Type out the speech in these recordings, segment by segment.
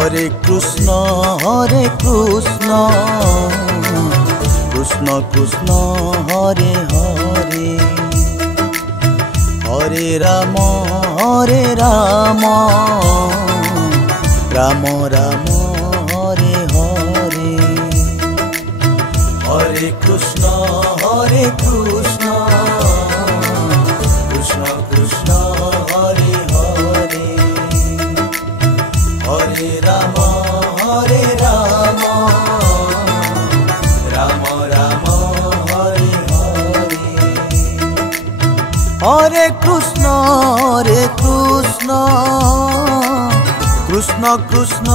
Hare Krishna Krishna Krishna Hare Hare, Hare Ram Ram Ram Hare Hare, Hare Krishna Krishna Krishna Hare Hare, Hare Ram Ram Ram Hare Hare, Hare Krishna Krishna Krishna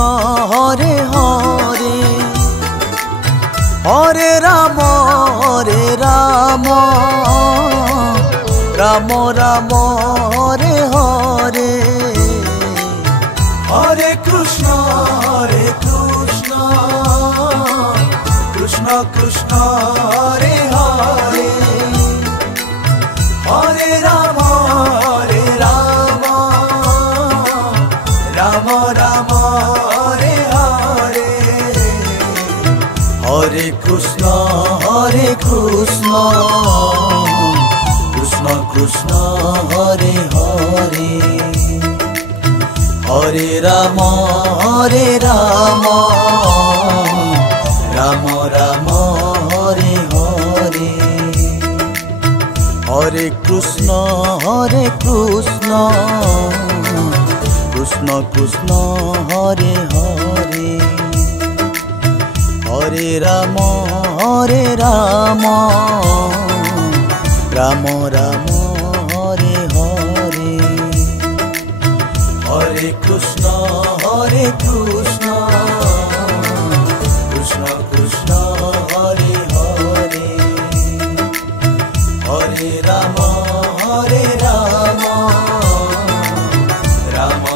Hare Hare, Hare Ram Ram Ram Hare Hare, Hare Krishna Krishna Krishna Hare Hare, Hare Ram Ram Hare Hare, Hare Krishna Krishna Krishna Hare Hare, Hare Ram Ram Hare Hare, Hare Krishna Krishna Krishna Hare Hare, Hare Ram Ram Hare Hare, Hare Krishna Krishna Krishna Hare Hare, Hare Ram Ram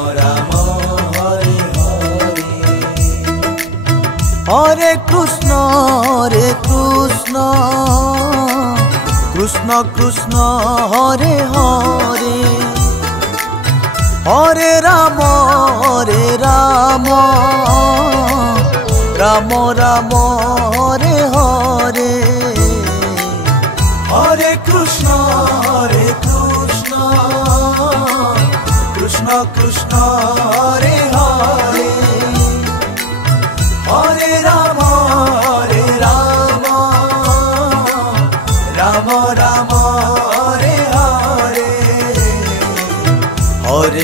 Hare Hare, Hare Krishna Krishna Krishna Hare Hare, Hare Ram Ram Hare Hare, Hare Krishna Krishna Krishna Hare Hare, Hare Ram Ram Hare Hare,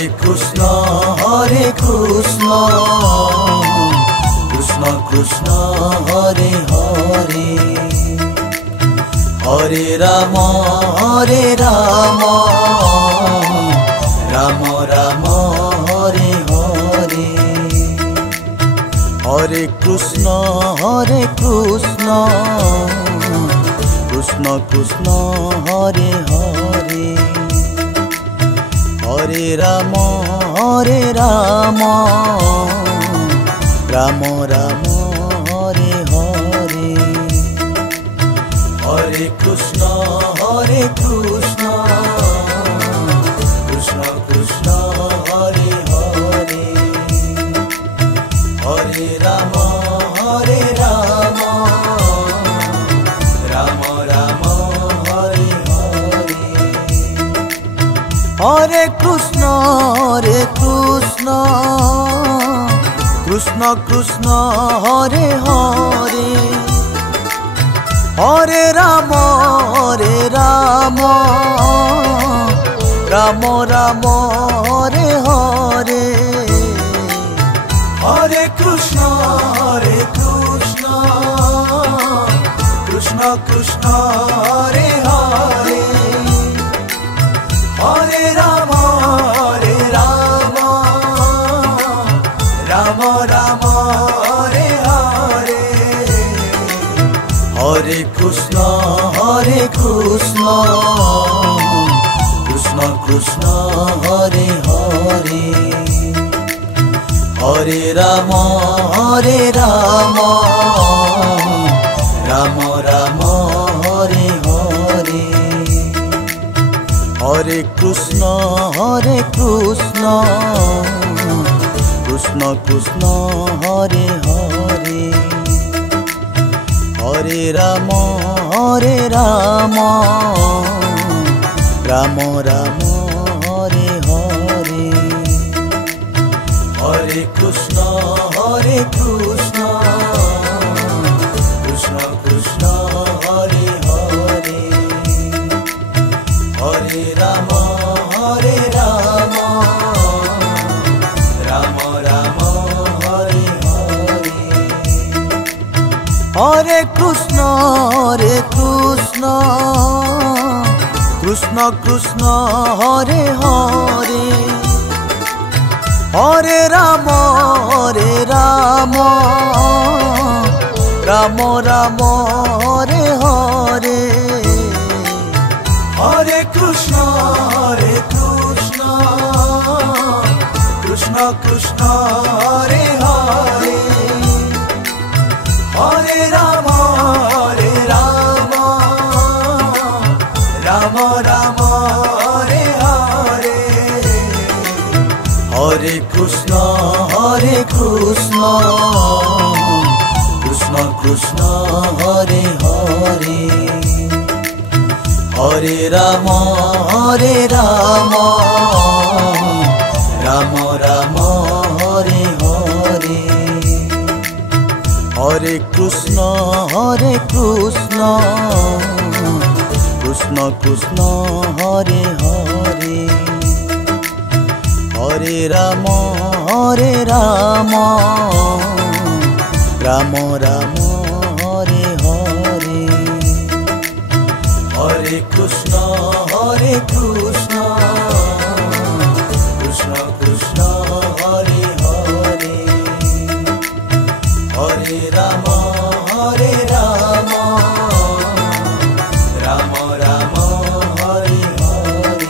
Hare Krishna Krishna Krishna Hare Hare, Hare Ram Ram Hare Hare, Hare Krishna Krishna Krishna Hare Hare, Hare Ram Ram Hare Hare, Hare Krishna Krishna Krishna Hare Hare, Hare Ram Ram Hare Hare, Hare Krishna Krishna Krishna Hare Hare, Hare Ram Ram Hare Hare, Hare Krishna Krishna Krishna Hare Hare, Hare Ram Ram Hare Hare, Hare Krishna Krishna Krishna Hare Hare, Hare Ram Ram Hare Hare, Hare Krishna Krishna Krishna Hare Hare Hare Ram Ram Ram Hare Hare Hare Krishna Krishna Krishna Hare Hare Hare Ram Ram Ram Hare Hare Hare Krishna Krishna Krishna Hare Hare Hare Ram Ram Ram Hare Hare Hare Krishna Krishna Krishna Hare Hare Hare Ram Ram Ram Hare Hare Hare Krishna Krishna Krishna Hare Hare Hare Ram Ram Ram Hare Hare Hare Krishna Krishna Krishna Hare Hare Hare Ram Ram Ram Hare Hare Hare Krishna Krishna Krishna Hare Hare Hare Ram Ram Ram Hare Hare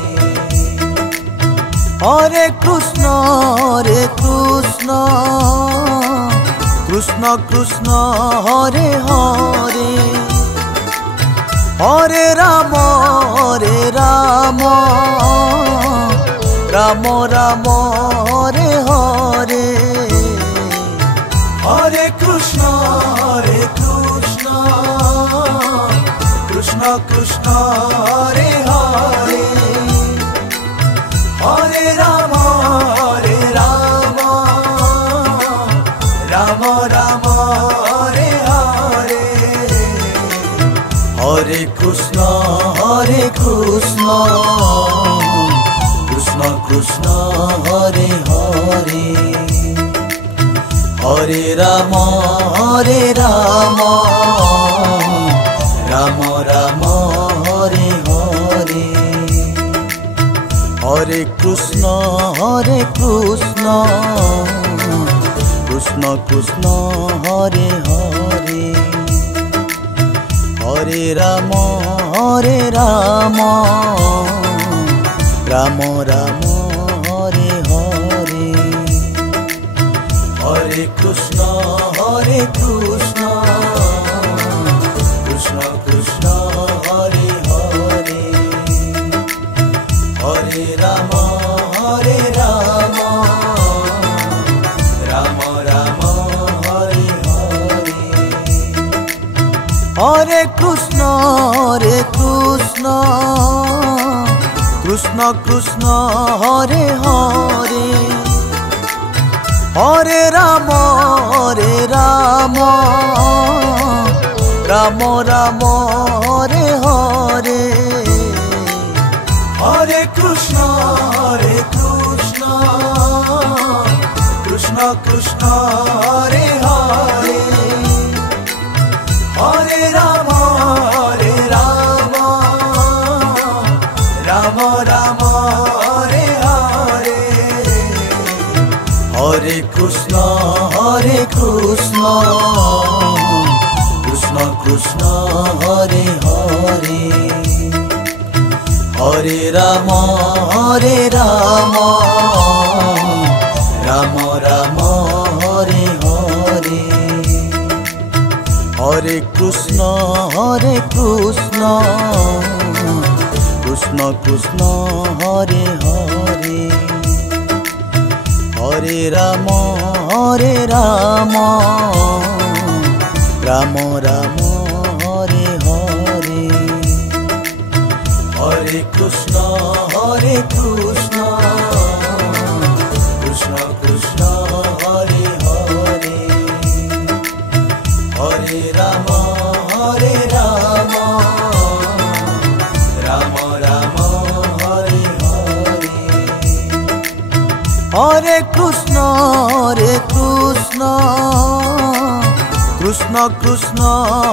Hare Krishna Krishna Krishna Hare Hare Hare Ram Ram Ram Hare Hare Hare Krishna Krishna Krishna Hare Hare Hare Ram Ram Ram Hare Hare Hare Krishna Krishna Krishna Hare Hare Hare Ram Ram Ram Hare Hare Hare Krishna Krishna Krishna Hare Hare Hare Ram Ram Ram Hare Hare Hare Krishna Krishna Krishna Hare Hare Hare Ram Ram Ram Hare Hare Hare Krishna Krishna Krishna Hare Hare Hare Ram Ram Ram Hare Hare Hare Krishna Krishna Hare Hare Hare Ram Ram Ram Hare Hare Hare Krishna Krishna Krishna Hare Hare Hare Ram Ram Ram Hare Hare Hare Krishna Krishna Krishna Hare Hare Hare Ram Ram Ram Hare Hare. Hare Krishna Krishna Krishna Hare Hare. Hare Ram Ram Ram Hare Hare. Hare Krishna Krishna Krishna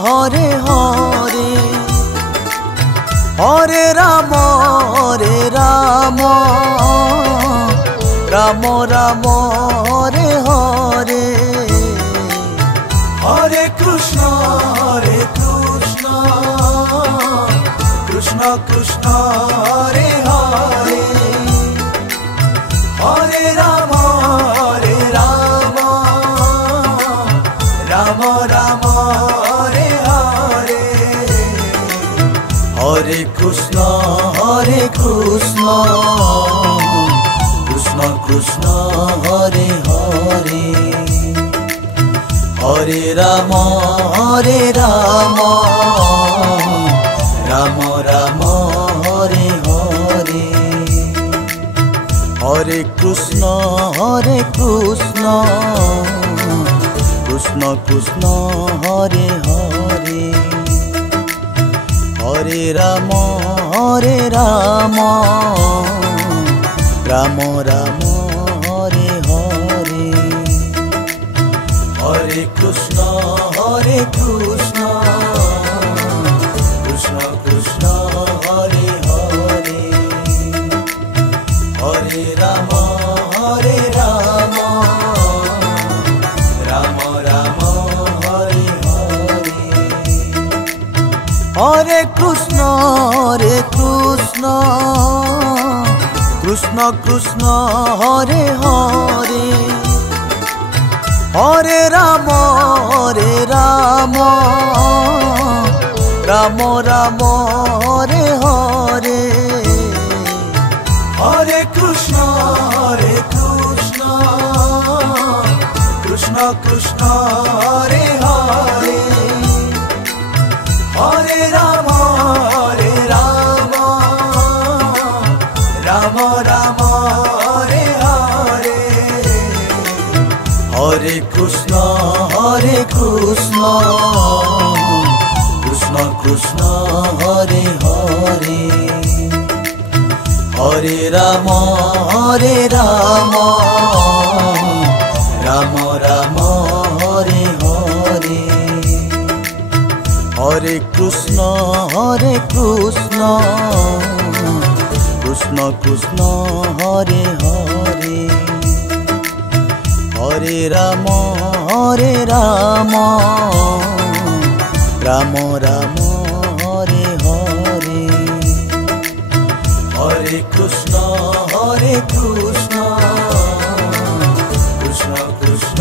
Hare Hare. Hare Ram Ram Ram Hare Hare. Hare Krishna Krishna Krishna Krishna Hare Hare. Hare Ram Ram Ram Hare Hare. Hare Krishna Krishna Krishna Krishna Hare Hare. Hare Ram Ram Ram Hare Hare. Hare Krishna Krishna Krishna Krishna Hare Hare. Hare Ram Ram Ram Hare Hare. Hare Krishna Krishna Krishna Krishna Hare Hare. Hare Ram Ram Ram Hare Hare. Hare Krishna Krishna Krishna Krishna Hare Hare. Hare Ram Ram Ram Hare Hare. Hare Krishna Krishna Krishna Krishna Hare Hare. Hare Ram Ram Ram Hare Hare. Hare Krishna Krishna Krishna Krishna Hare Hare. Hare Ram Ram Hare Hare. Hare Krishna Krishna Krishna Krishna Hare Hare. Hare Ram Ram Ram Hare Hare. Hare Krishna Krishna Krishna Krishna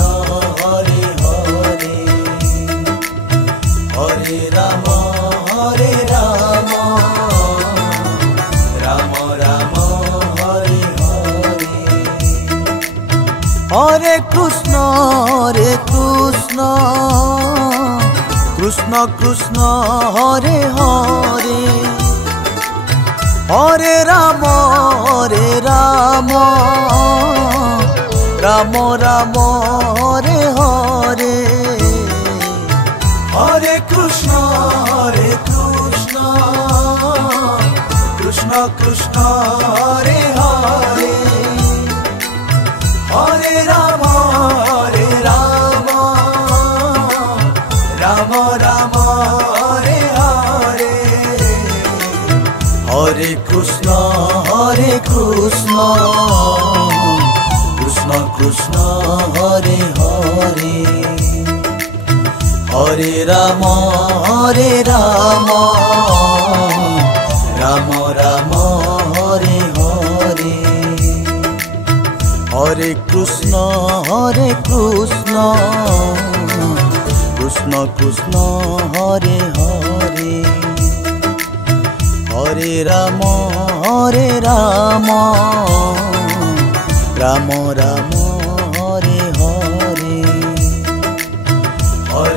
Hare Hare. Hare Ram Ram Ram Hare Hare. Hare Krishna Krishna Krishna Krishna Hare Hare. Hare Ram Ram Ram Hare Hare. Hare Krishna Krishna Krishna Krishna Hare Hare. Hare Ram Ram Ram Hare Hare. Hare Krishna Krishna Krishna Krishna Hare Hare. Hare Ram Ram Ram Hare Hare. Hare Krishna Krishna Krishna Krishna Hare Hare. Hare Ram Ram Ram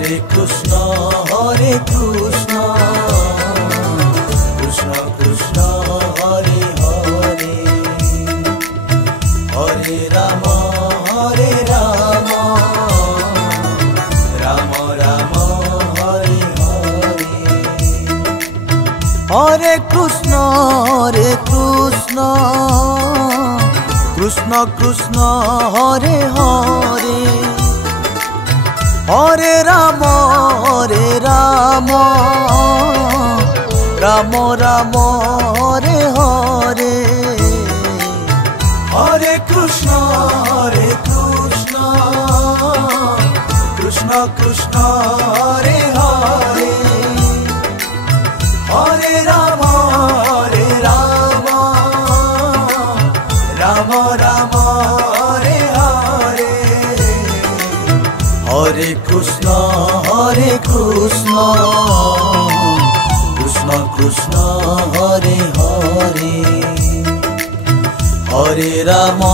Hare Krishna, Hare Krishna, Krishna Krishna, Hare Hare, Hare Rama, Hare Rama, Rama Rama, Hare Hare, Hare Krishna, Krishna Krishna, Hare Hare, Hare Rama, Rama Rama, Hare Hare, Hare Krishna, Krishna Krishna, Hare Hare, Hare Rama, Rama Rama, Hare Hare, Hare Krishna, Krishna Krishna, Hare Hare, Hare Rama,